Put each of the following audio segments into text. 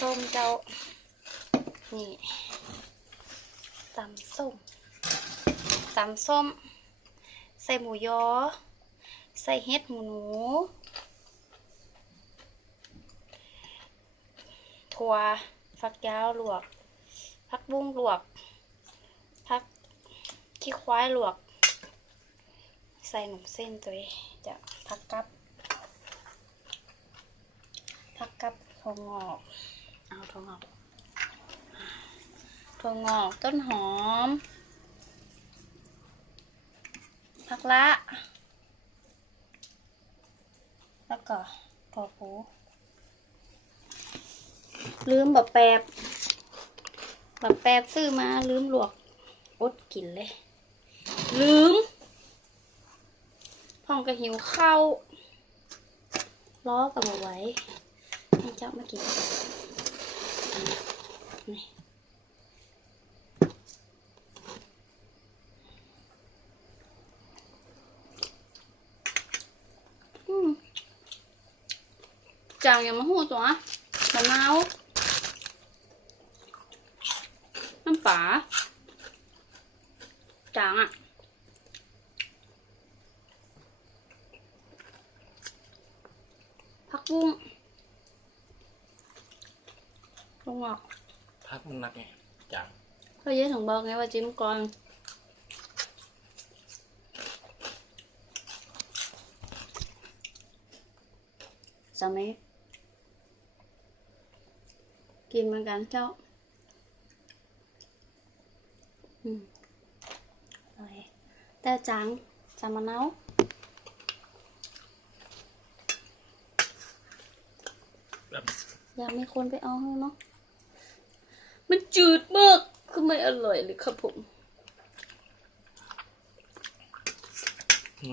ส้มเจ้า นี่ตำส้มตำส้ม ใส่หมูยอ ใส่เห็ดหมูหนูถั่วฟักยาวลวกพักบุ้งลวกพักขี้ควายลวก ใส่หนมเส้นตัวจะพักกับพักกับถั่วงอก เอาถั่วงอกถั่วงอกต้นหอมพักละ แล้วก็ถั่วพูลืมแบบแปบแบบแปบซื้อมาลืมหลวกอดกินเลย ลืมพ่องก็หิวข้าวล้อกับเอาไว้ให้เจ้ามากิน จางย่ามาหูตัวมะนาวน้ำปลาจางอะ ผักบุ้ง ลงออกพักมันนักไงจังเขาเยอะถึงบอกไงว่าจิ้มก่อนสามีกินเหมือนกันเจ้าอืมอร่อยแต่จางจางมะนาวแบบอยากมีคนไปเอาให้เนาะ มันจืดมากคือไม่อร่อยเลยครับผม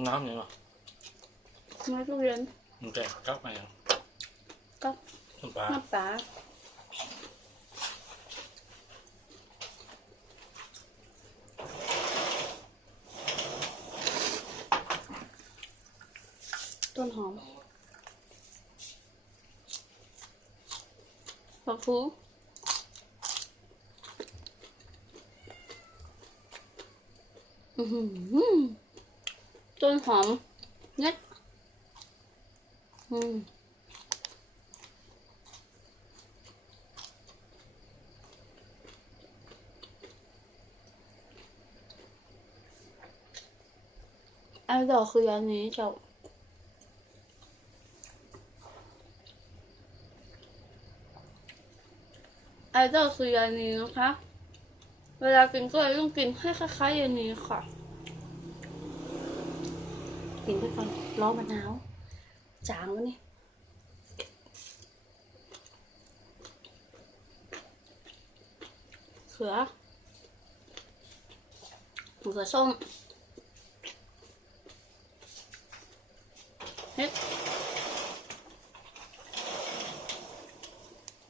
น้ำเนี่ยหรอมาทุเรียนมันแก่ก๊อกไปยังก็น้ำปลาน้ำปลาต้นหอมผักฟู อือหือต้นหอมเน็ดอืมไอ้ดอกคืออันนี้เจ้าไอ้ดอกคืออันนี้นะคะ เวลากินก็เลยต้องกินให้คล้ายๆอันนี้ค่ะ กินไปก่อนร้อมะนาวจางวะนี่เขือมะเขือส้มเฮ็ด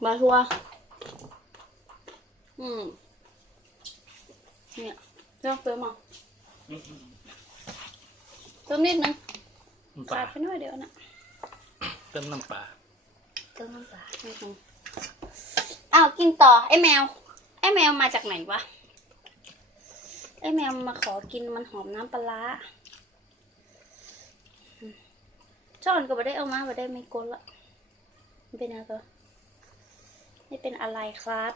มาทัวอืม เนี่ยเรื่องเติมอะเติมนิดนึงน้ำปลาขาดไปหน่อยเดียวนะเติมน้ำปลาเติมน้ำปลานิดนึงอ้าวกินต่อไอ้แมว ไอ้แมวมาจากไหนวะไอ้แมวมาขอกินมันหอมน้ำปลาร้าอืมช้อนก็ไม่ได้เอามาไม่ได้ไม่กลละมันเป็นอะไรก็นี่เป็นอะไรครับ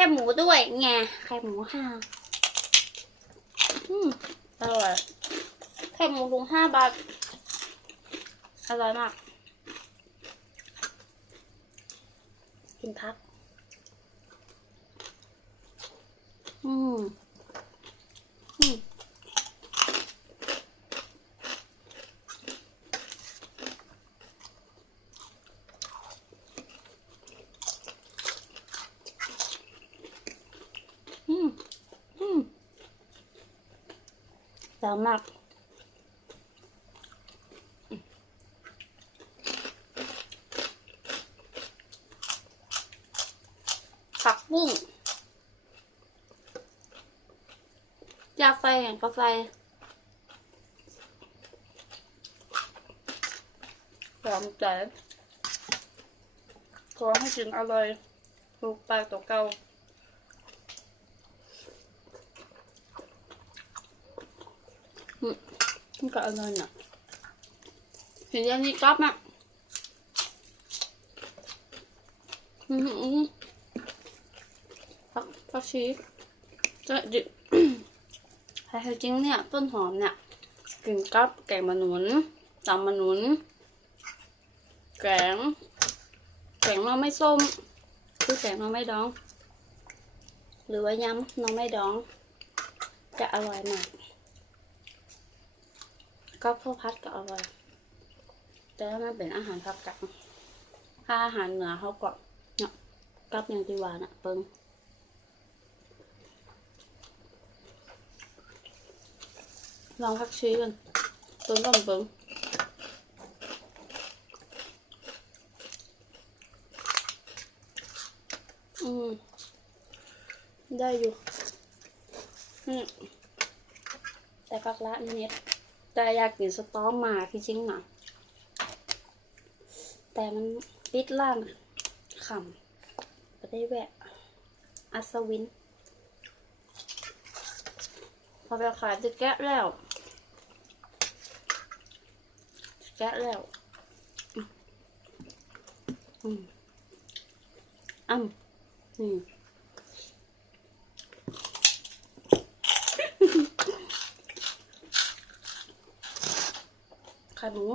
แค่หมูด้วยไงแค่หมูห้าอืมอร่อยแค่หมูลุงห้าบาทอร่อยมาก กินพัก อืม อืม อืม อืม แซ่บมากผักบุ้งยากใส่อย่งก็ใส่ตามใจขอให้กินอร่อยถูกปากตัวเก่าอืม มันก็อร่อยน่ะเห็นยังนี้กรอบมั้ยอืมอืมผักผักชีจะดิแท้จริงเนี่ย ต้นหอมเนี่ยกินกับแกงมะนุนตำมะนุน แกง แกงหน่อไม่ส้ม คือแกงหน่อไม่ดอง หรือว่ายำหน่อไม่ดอง จะอร่อยมาก ก็ข้าวพัดก็อร่อย แต่ถ้ามันเป็นอาหารภาคกลางถ้าอาหารเหนือเขาก็เนี่ยกับอย่างที่ว่าน่ะเปิงลองพักชีกันเปิงก็เปิงอืมได้อยู่ อืมแต่พักละนิด แต่อยากกินสตอมมาที่จริงนะแต่มันปิดร้านขำไปได้แวะ อัศวิน พอไปขายจะแกะแล้ว แกะแล้ว อืมอืมอ้ำนี่ ค่ะหนู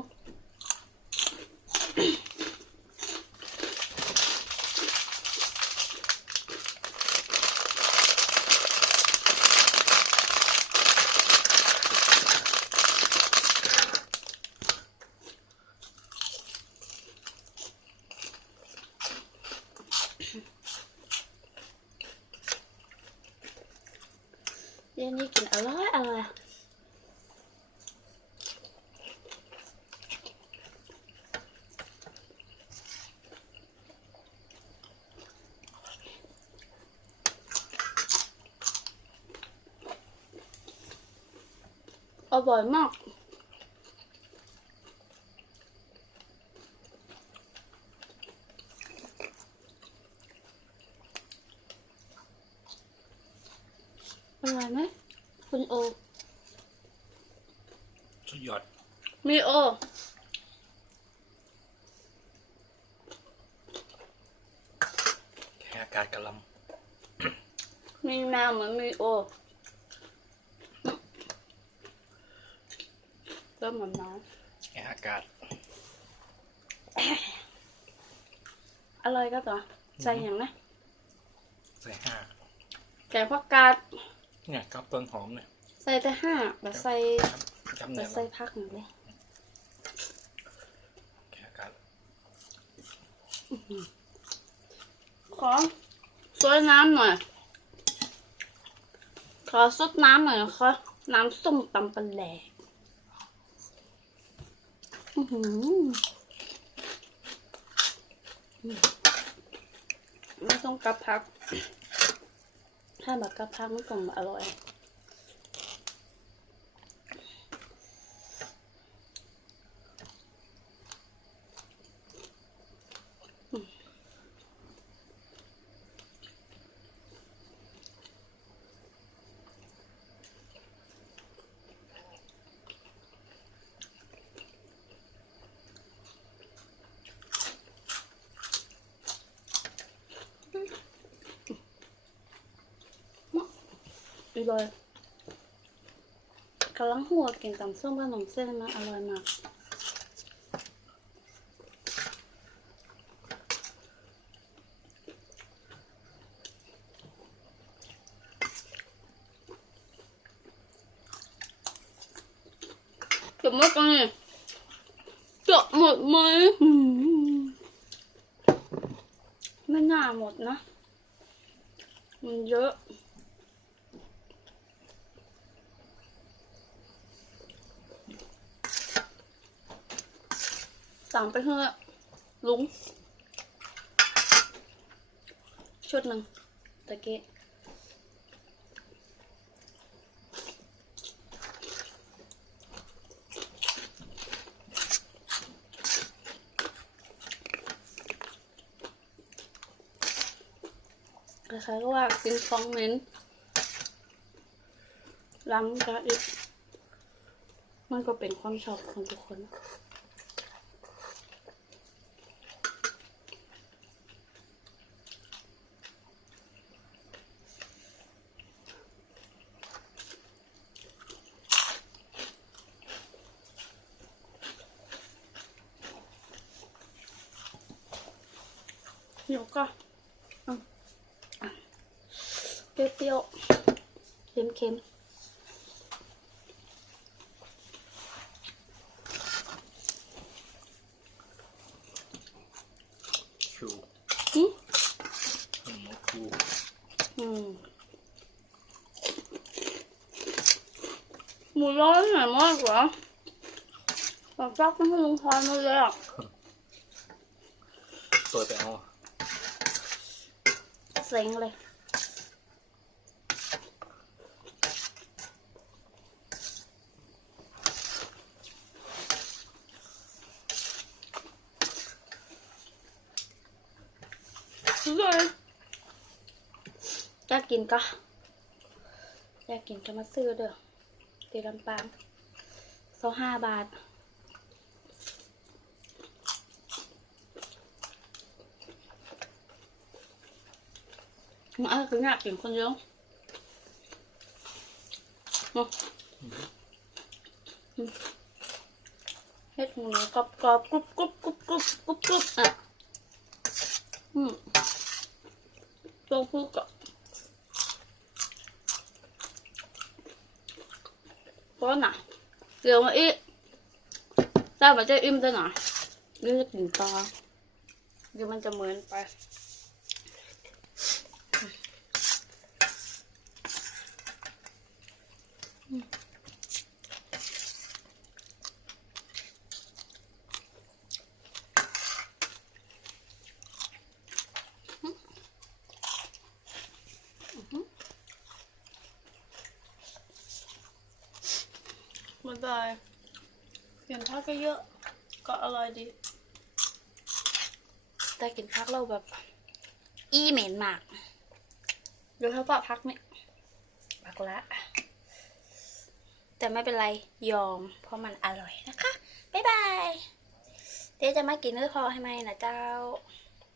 เย็นนี้กินอร่อยอร่อย อร่อยมาก อร่อยไหมคุณโอ สุดยอด มีโอ แค่อากาศกำลังมีแมวเหมือนมีโอ ก็เหมือนน้องแค่อากาศ อร่อยก็ต่อใส่อย่างนะ ใส่ห้าแกงผักกาดเนี่ยกับต้นหอมเนี่ยใส่แต่ห้าแบบใส่จำแบเนียบใส่พักหนึ่งเลยแค่อากาศขอสวยน้ำหน่อย ขอซดน้ำหน่อยนะคะน้ำส้มตำปลาแหลกอื้อหือ ไม่ต้องกับพัก ถ้าแบบกับพักมันก็อร่อย อร่อยกำลังหัวกินตำส้มขนมเส้นมันอร่อยมากจะหมดกันนี่จะหมดไหมอืมไม่น่าหมดนะ มันเยอะ สั่งไปเถอลุง ชุดหนึ่งตะเกี้ใครๆก็ว่ากินฟองเม็นล้ำกันอีกมันก็เป็นความชอบของทุกคน ดี๋ยวก็อืมอะเปรี้ยวๆเค็มชูๆอืมขนมชูอืมหมูร้อนหน่อยมากเหรอบอกจักไม่ให้ลุงพรมาเลยอะตัวไปเอา เซ็งเลยเลย อยากกินก็ อยากกินก็มาซื้อเด้อตีลำปางโซห้าบาท มันอะไรก็อยากกินคนเดียวเนาะเฮ็ดหมูกรอบกรอบกรุบกรุบกรุบกรุบกรุบกรุบอะอืมตัวพูดก็เพราะหน่ะเดี๋ยวมาอีกถ้ามันจะอิ่มจะหน่อยเดี๋ยวจะกินต่อเดี๋ยวมันจะเหมือนไป ไม่ได้เปลี่ยนผักก็เยอะ ก็อร่อยดี แต่กินพักเราแบบ อีเหม็นมาก โดยเฉพาะพักนี่พักละ แต่ไม่เป็นไรยอม เพราะมันอร่อยนะคะ บ๊ายบาย เดี๋ยวจะมากินเนื้อคอให้ไหมนะเจ้า